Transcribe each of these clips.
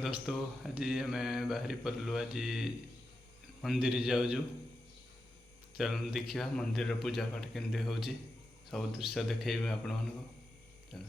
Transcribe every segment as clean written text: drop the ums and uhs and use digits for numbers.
दोस्तों आज आम बाहरी पड़लु आज मंदिर जाऊँ। चल देखा मंदिर पूजा पाठ केमती हो सब दृश्य देखी आपण मानक। चल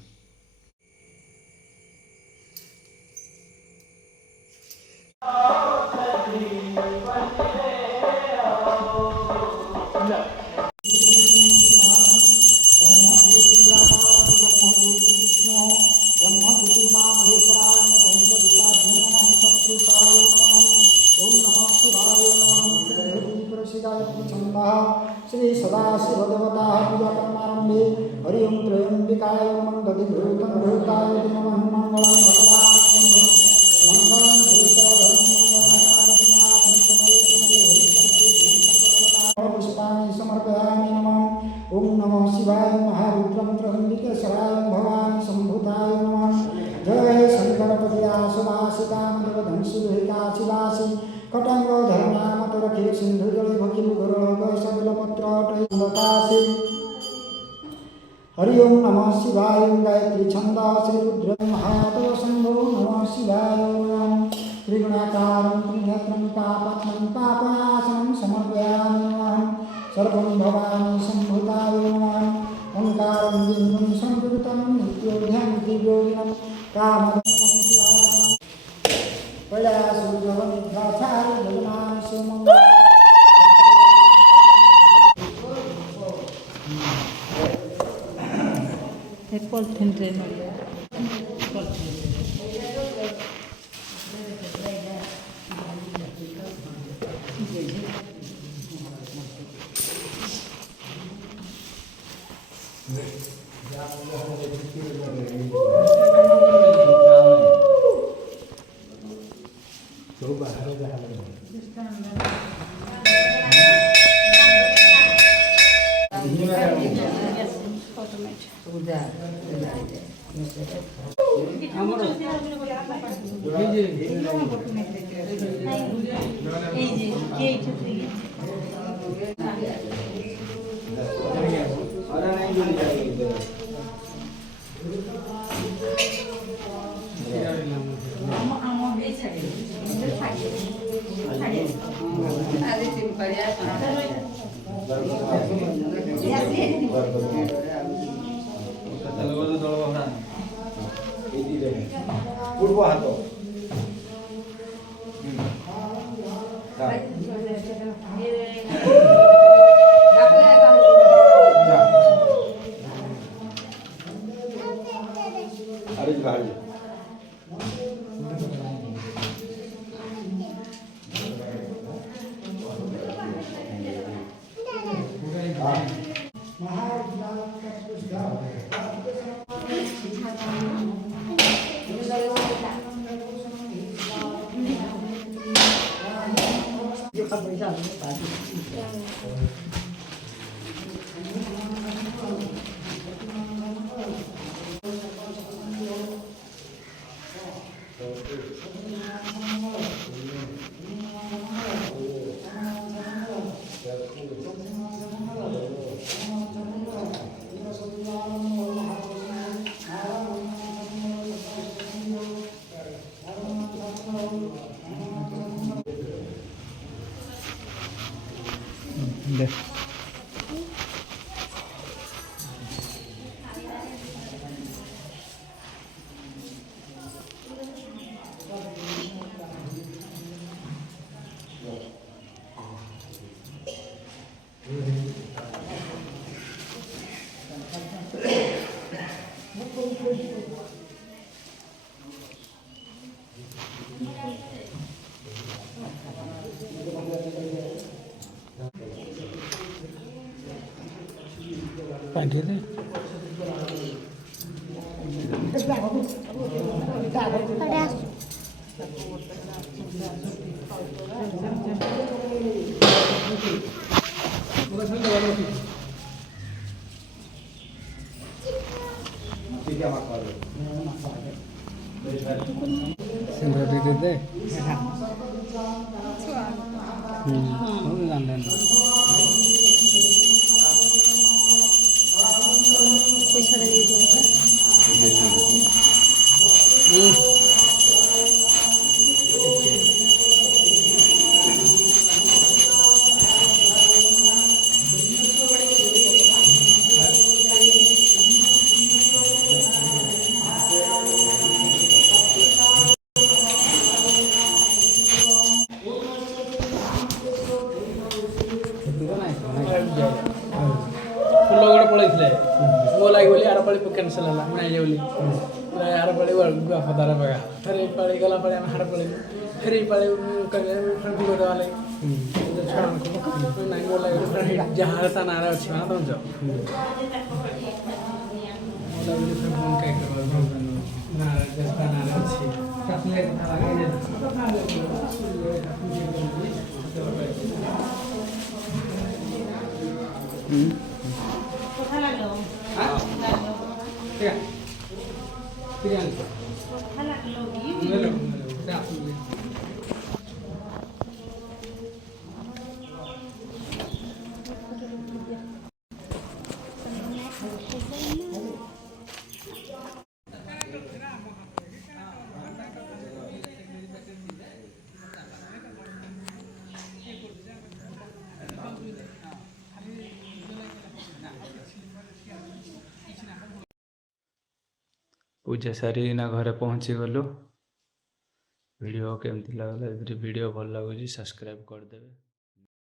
श्री सदाशिवदेवता पूजा कर्मारंभे हरि ओं त्रयंबिकाय नमः दधिघृतं घृताय नमः मंगलं भगवान् शंभो मंगलं पुष्पाणि समर्पयामि नमः। ओं नमः शिवाय महारुद्रमंत्रसंहितेश्वराय भगवान् शंभुताय नमः। जय शंकरपति आशुवासिका मधुरधंसुहिता शिवासी कटंग धर्मामत रखे सिंधु जले भकिल गरुड़ सबलपत्र टकाशी। हरि ओं नमः शिवाय गायत्री छंद श्री रुद्र महातो शंभो नमः शिवाय ओं त्रिगुणाकारं त्रिनेत्रं पापत्नं पापनाशनं समर्पयामि नमः। सर्वं भवानि शंभुताय नमः। ओंकारं बिन्दुं संकृतं नित्योऽध्यं दिव्योगिनं कामदं कैलासोद्भवनिद्राचार्य भगवान् शिवमंगल पॉलिथीन ट्रेन पूर्व हाथ अरे बाहर पाठिए सिंदूर दे दे पैसा दे कैंसिल है मैं ये यार बड़े गुआ पता बगा फिर पाड़ी गला पड़े हम हाड़ पड़े फिर पाड़ी कर फंडी को वाले छोड़ा को नहीं बोला फिर जहां ता नारा अछि ना तुम जाओ बोला भी फिर फोन काय करवा नारा जस्ता नारा अछि कसले था लगे কথা লাগলো हां ठीक है ठीक है কথা লাগলো কি ले लो जा पूजा सारी ना घरे पहुँची गलु वीडियो केमती लगला वीडियो भल लगुच सब्सक्राइब करदेवे।